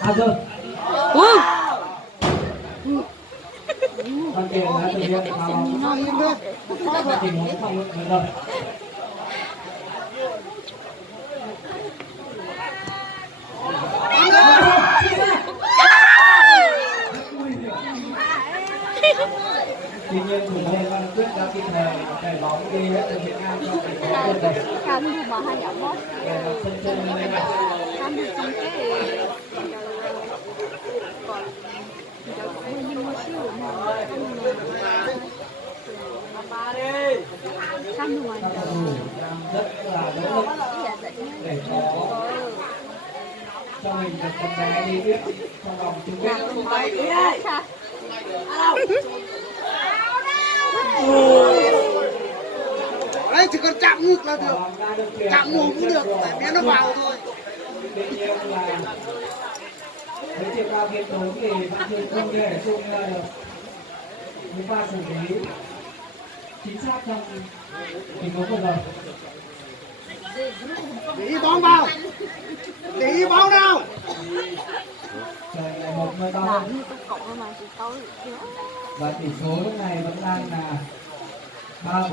À rồi. Văn Tiền đã thực hiện vào tình huống phòng ngự vừa rồi. Tuy nhiên thủ môn Văn Quyết đã kịp thời đẩy bóng đi từ Việt Nam cho tình huống vượt rồi. Cam mà hai giảm mất. Sân chơi như thế này. Cam thì trong cái còn nhưng mà siêu mà cam ngoài rất là nỗ lực để có cho mình một con bé đi tiếp trong vòng chung kết. Đấy chỉ cần chạm ngực là được, chạm mồm cũng được, tại bé nó vào thôi. Tuy nhiên là với chiều cao kiên cố thì vẫn chưa không thể chung được những pha xử lý chính xác trong tình huống vừa rồi. Để ý bóng vào, để ý bóng nào. Trời lại một mưa to và tỷ số lúc này vẫn đang là 3-4.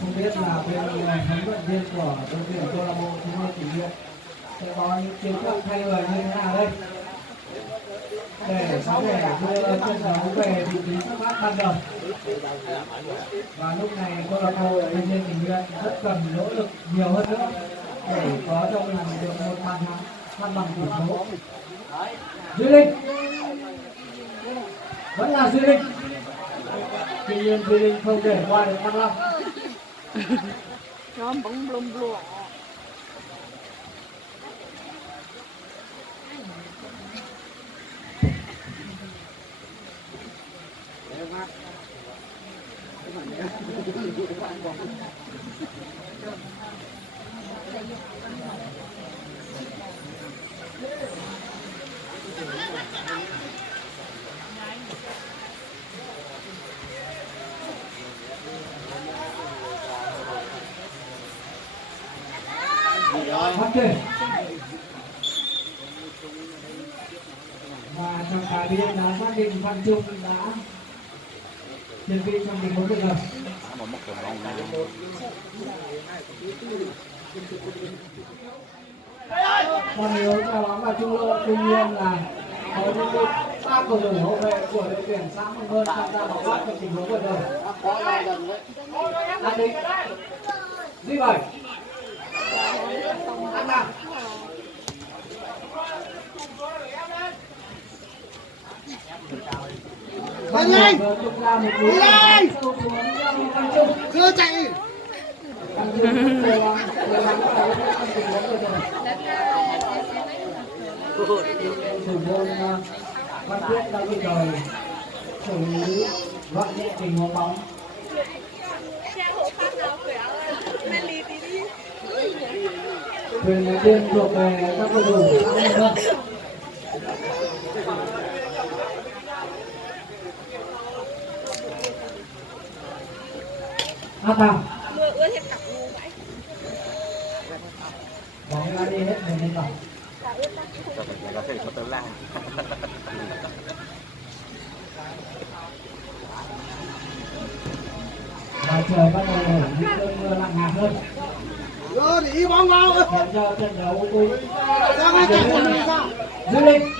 Không biết là bên huấn luyện viên của đội tuyển câu lạc bộ Trung Hoa Kỷ Niệm sẽ có những chiến thuật thay người như thế nào đây để có thể đưa trận đấu về vị trí xuất phát ban đầu. Và lúc này câu lạc bộ Thanh niên Tình Nguyện rất cần nỗ lực nhiều hơn nữa để có cho mình được một bàn thắng săn bằng tỷ số. Duy Linh vẫn là Duy Linh, tuy nhiên Duy Linh không để qua được Thăng Long. nó bóng blum blum. Phát triển và trọng tài viên đã xác định Văn Trung đã tiền vị trong tình huống vừa rồi. Còn nếu cho bóng vào trung lộ, tuy nhiên là có những ba cầu thủ hậu vệ của đội tuyển xã Mường Bơn tham gia bóng bắt trong tình huống vừa rồi. Đạt Định, Duy Bảy, An Nam. Lên lên, lên, cứ chạy. Thủ môn Văn Quyết đã bị đời xử lý gọn nhẹ tình huống bóng. Quyền đầu tiên thuộc về các cầu thủ xã Mường Bơn. An Nam. Bóng đã đi hết mình lên bóng. Có thể cho tớ làm. Và trời bắt đầu nổi những cơn mưa nặng hạt hơn. Đưa để ý bóng vào. Khiến cho trận đấu cũng Ra ngay chạy một mình ra. Duy Linh,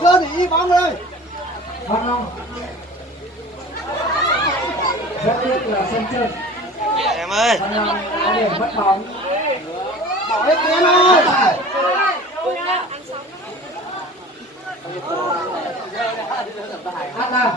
Đưa để ý bóng ơi. Văn Long. Rất tiếc là sân chân. Em ơi. Văn Long có điểm mất bóng. Bỏ hết tiền ơi. An Nam.